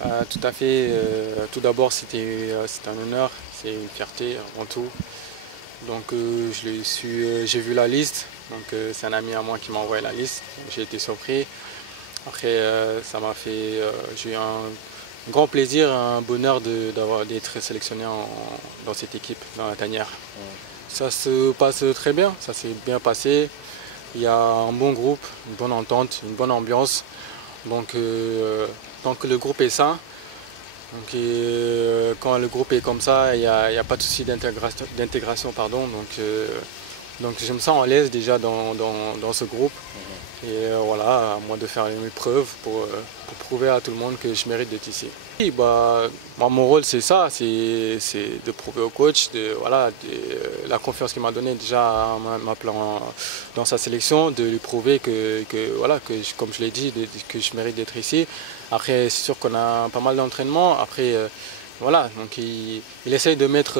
Tout à fait. Tout d'abord, c'était un honneur, c'est une fierté avant tout. Donc, j'ai vu la liste. Donc, c'est un ami à moi qui m'a envoyé la liste. J'ai été surpris. Après, j'ai eu un grand plaisir, un bonheur d'être sélectionné dans cette équipe, dans la tanière. Ça se passe très bien, ça s'est bien passé. Il y a un bon groupe, une bonne entente, une bonne ambiance. Donc, tant que le groupe est sain, donc, quand le groupe est comme ça, il y a pas de souci d'intégration. Pardon. Donc je me sens à l'aise déjà dans ce groupe. Et voilà, à moi de faire mes preuves pour prouver à tout le monde que je mérite d'être ici. Oui, moi, mon rôle c'est ça, c'est de prouver au coach la confiance qu'il m'a donnée déjà en m'appelant dans sa sélection, de lui prouver comme je l'ai dit, que je mérite d'être ici. Après, c'est sûr qu'on a pas mal d'entraînement. Après, voilà, donc il essaye de mettre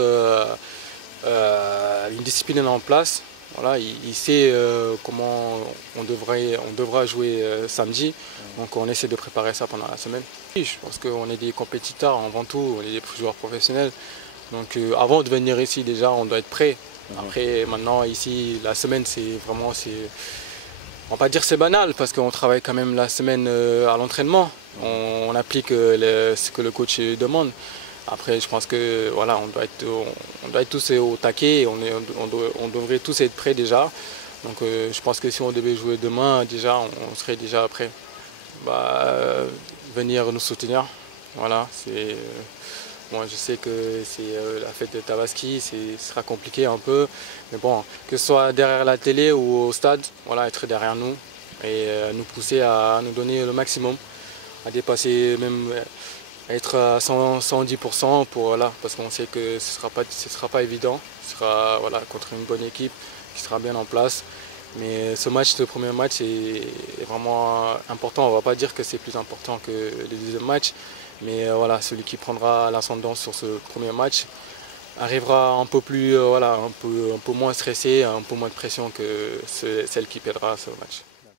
une discipline en place. Voilà, il sait comment on devra jouer samedi. Donc on essaie de préparer ça pendant la semaine. Oui, je pense qu'on est des compétiteurs avant tout, on est des joueurs professionnels. Donc avant de venir ici déjà, on doit être prêt. Après maintenant ici, la semaine on va pas dire c'est banal parce qu'on travaille quand même la semaine à l'entraînement. On applique ce que le coach demande. Après, je pense que voilà, on doit être tous au taquet, et on devrait tous être prêts déjà. Donc, je pense que si on devait jouer demain, déjà, on serait déjà prêt. Venir nous soutenir. Voilà, moi, je sais que c'est la fête de Tabaski, ce sera compliqué un peu. Mais bon, que ce soit derrière la télé ou au stade, voilà, être derrière nous et nous pousser à nous donner le maximum, à dépasser même à être à 110% voilà, parce qu'on sait que ce sera pas évident. Ce sera voilà, contre une bonne équipe qui sera bien en place. Mais ce premier match est vraiment important. On ne va pas dire que c'est plus important que le deuxième match. Mais voilà, celui qui prendra l'ascendant sur ce premier match arrivera un peu plus, un peu moins stressé, un peu moins de pression que celle qui perdra ce match.